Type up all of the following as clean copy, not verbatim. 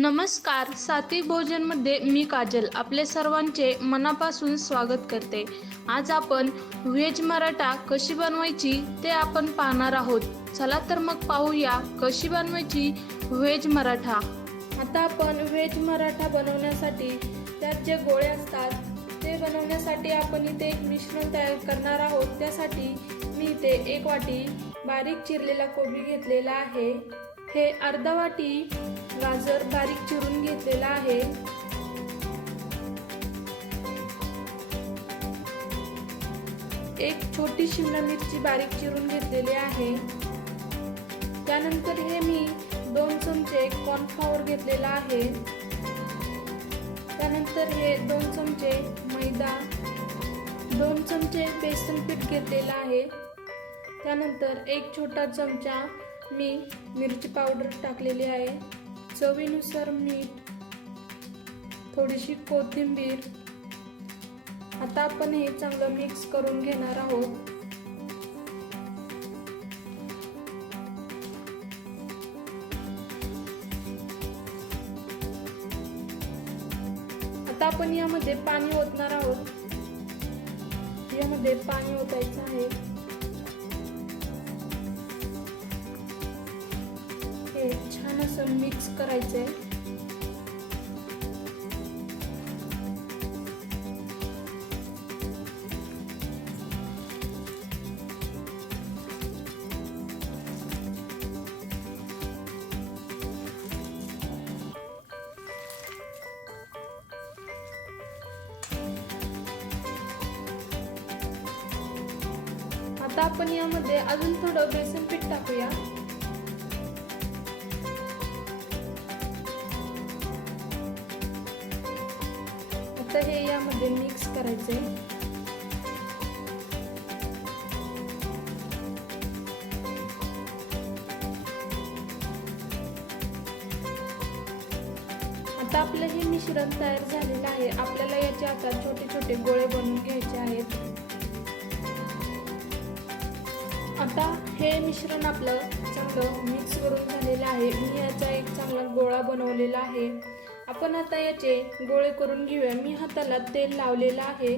नमस्कार, सात्विक भोजनमध्ये मी काजल आपले सर्वांचे मनापासून स्वागत करते। आज आपण व्हेज मराठा कशी बनवायची ते आपण पाहणार आहोत। चला तर मग पाहूया कशी बनवायची व्हेज मराठा। आता आपण व्हेज मराठा बनवण्यासाठी त्यात जे गोळे असतात ते बनवण्यासाठी आपण इथे एक मिश्रण तयार करणार आहोत। त्यासाठी मी इथे एक वाटी बारीक चिरलेला कोबी घेतलेला आहे। हे अर्धा वाटी गाजर बारीक चिरून घेतलेला आहे। एक छोटी शिमला मिरची बारीक चिरून घेतलेली आहे। त्यानंतर हे मी 2 चमचे कॉर्नफ्लॉवर घेतलेला आहे। त्यानंतर हे 2 चमचे मैदा, 2 चमचे बेसन पीठ घेतलेला आहे। त्यानंतर एक छोटा चमचा मी मिरची पावडर टाकलेली आहे, चवीनुसार मीठ, थोडीशी कोथिंबीर। आता आपण हे चांगलं मिक्स करून घेणार आहोत। आता आपण यामध्ये पाणी ओतणार आहोत। यामध्ये पाणी ओतायचं आहे। हे छान असं मिक्स करायचंय। आता आपण यामध्ये अजून थोडं बेसन पीठ टाकूया। आता हे यामध्ये मिक्स करायचे। आता आपलं हे मिश्रण तयार झालेलं आहे। आपल्याला याचे आता छोटे छोटे गोळे बनवून घ्यायचे आहेत। आता हे मिश्रण आपलं चांगलं मिक्स करून झालेलं आहे। मी याचा एक चांगला गोळा बनवलेला आहे। आपण आता याचे गोळे करून घेऊया। मी हाताला तेल लावलेलं आहे।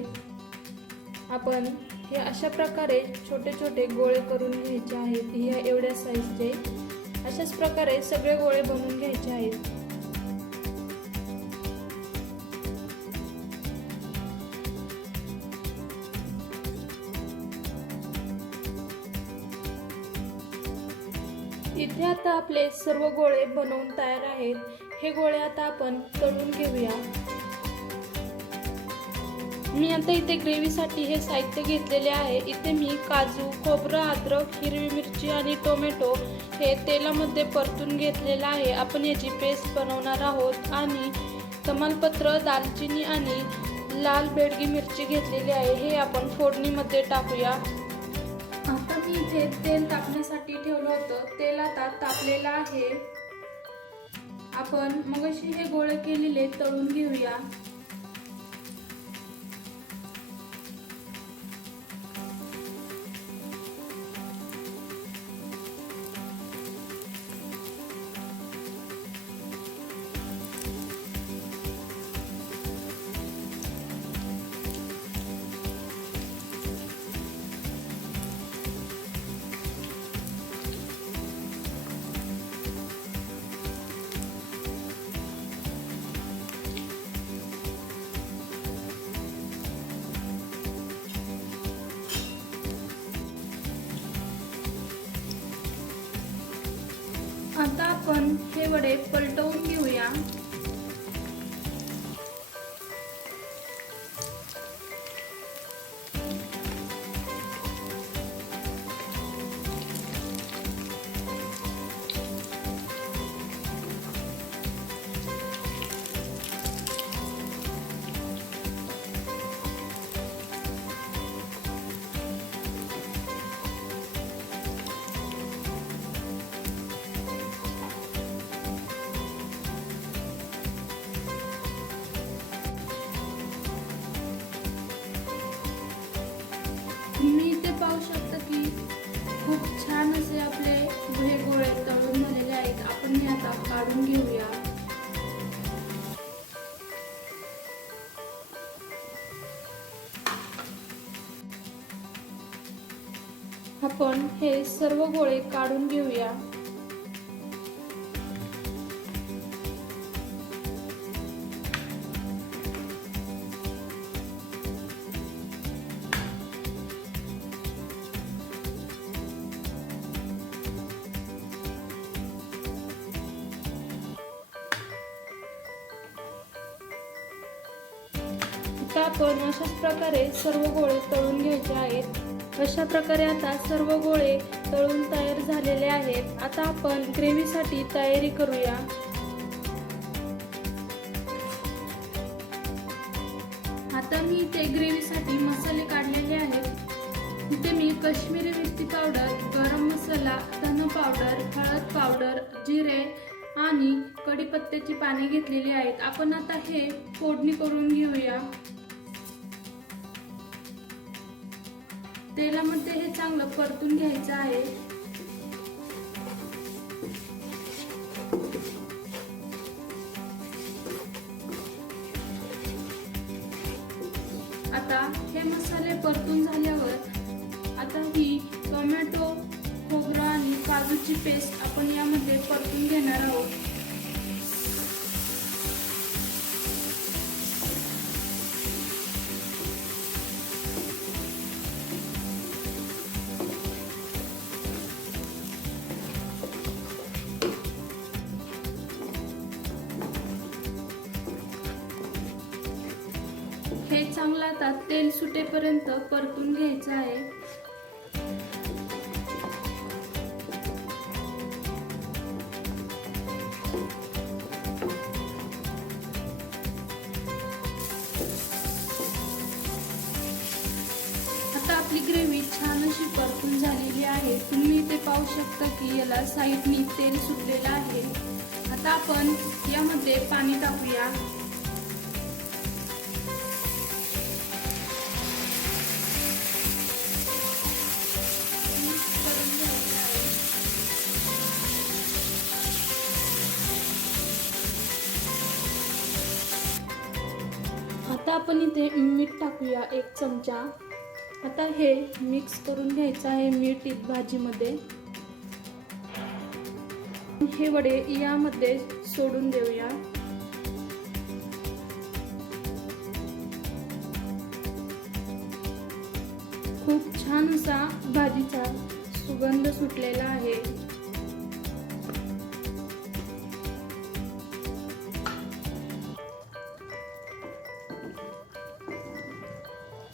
आपण हे अशा प्रकारे छोटे छोटे गोळे करून घ्यायचे आहेत। ह्या एवढ्या साईजचे अशाच प्रकारे सगळे गोळे बनवून घ्यायचे आहेत। इथे आता आपले सर्व गोळे बनवून तयार आहेत। हे गोळे आता आपण तळून घेऊया। मी आता इथे ग्रेव्हीसाठी हे साहित्य घेतलेले आहे। इथे मी काजू, खोबरं, अद्रक, हिरवी मिरची आणि टोमॅटो हे तेलामध्ये परतून घेतलेलं आहे। आपण याची पेस्ट बनवणार आहोत। आणि तमालपत्र, दालचिनी आणि लाल बेडगी मिरची घेतलेली आहे। हे आपण फोडणीमध्ये टाकूया। आता मी इथे तेल तापण्यासाठी ठेवलं होतं। तेल आता तापलेलं आहे। आपण मगाशी हे गोळे केलेले तळून घेऊया। आता आपण हे वडे पलटवून घेऊया। आपण हे सर्व गोळे काढून घेऊया। आता आपण अशाच प्रकारे सर्व गोळे तळून घ्यायचे आहेत। अशा प्रकारे आता सर्व गोळे तळून तयार झालेले आहेत। आता आपण ग्रेव्हीसाठी तयारी करूया। आता मी इथे ग्रेव्हीसाठी मसाले काढलेले आहेत। इथे मी काश्मीरी मिरची पावडर, गरम मसाला, धना पावडर, हळद पावडर, जिरे आणि कढीपत्त्याची पाने घेतलेली आहेत। आपण आता हे फोडणी करून घेऊया। तेलामध्ये हे चांगलं परतून घ्यायचं आहे। आता हे मसाले परतून झाल्यावर आता ही टोमॅटो, खोबरं आणि काजूची पेस्ट आपण यामध्ये परतून घेणार आहोत। हे चांगलं आता तेल सुटेपर्यंत परतून घ्यायचं आहे। आता आपली ग्रेव्ही छान अशी परतून झालेली आहे। तुम्ही इथे पाहू शकता की याला साईडनी तेल सुटलेलं आहे। आता आपण यामध्ये पाणी टाकूया। आता आपण इथे मीठ टाकूया 1 चमचा। आता हे मिक्स करून घ्यायचं आहे मीठ भाजीमध्ये। हे वडे यामध्ये सोडून देऊया। खूप छान असा भाजीचा सुगंध सुटलेला आहे।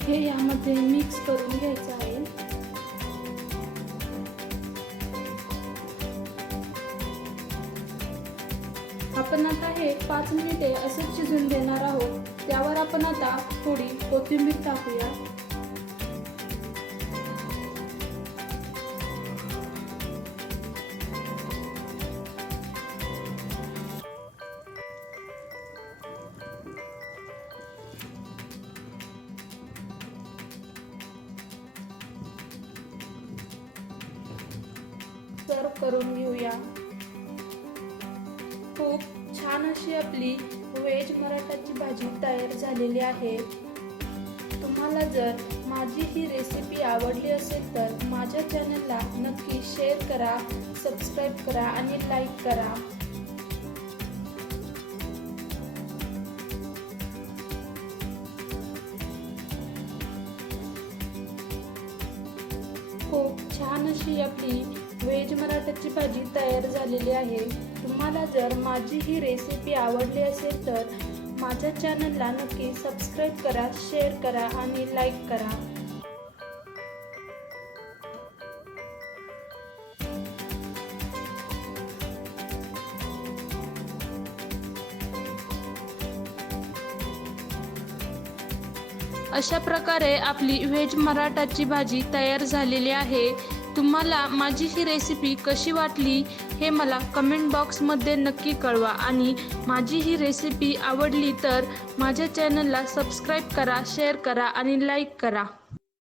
हे यामध्ये मिक्स करून घ्यायचं आहे। आपण आता हे 5 मिनिटे असंच शिजून देणार आहोत। त्यावर आपण आता थोडी कोथिंबीर टाकूया। सर्व करून घेऊया। खूप छान अशी आपली व्हेज मराठाची भाजी तयार झालेली आहे। तुम्हाला जर माझी ही रेसिपी आवडली असेल तर माझ्या चॅनलला नक्की शेअर करा, सबस्क्राईब करा आणि लाईक करा। खूप छान अशी आपली व्हेज मराठाची भाजी तयार झालेली आहे। तुम्हाला जर माझी ही रेसिपी आवडली असेल तर माझ्या चॅनलला नक्की सबस्क्राईब करा, शेअर करा आणि लाईक करा। अशा प्रकारे आपली व्हेज मराठाची भाजी तयार झालेली आहे। तुम्हाला माझी ही रेसिपी कशी वाटली हे मला कमेंट बॉक्समध्ये नक्की कळवा आणि माझी ही रेसिपी आवडली तर माझ्या चॅनलला सबस्क्राईब करा, शेअर करा आणि लाईक करा।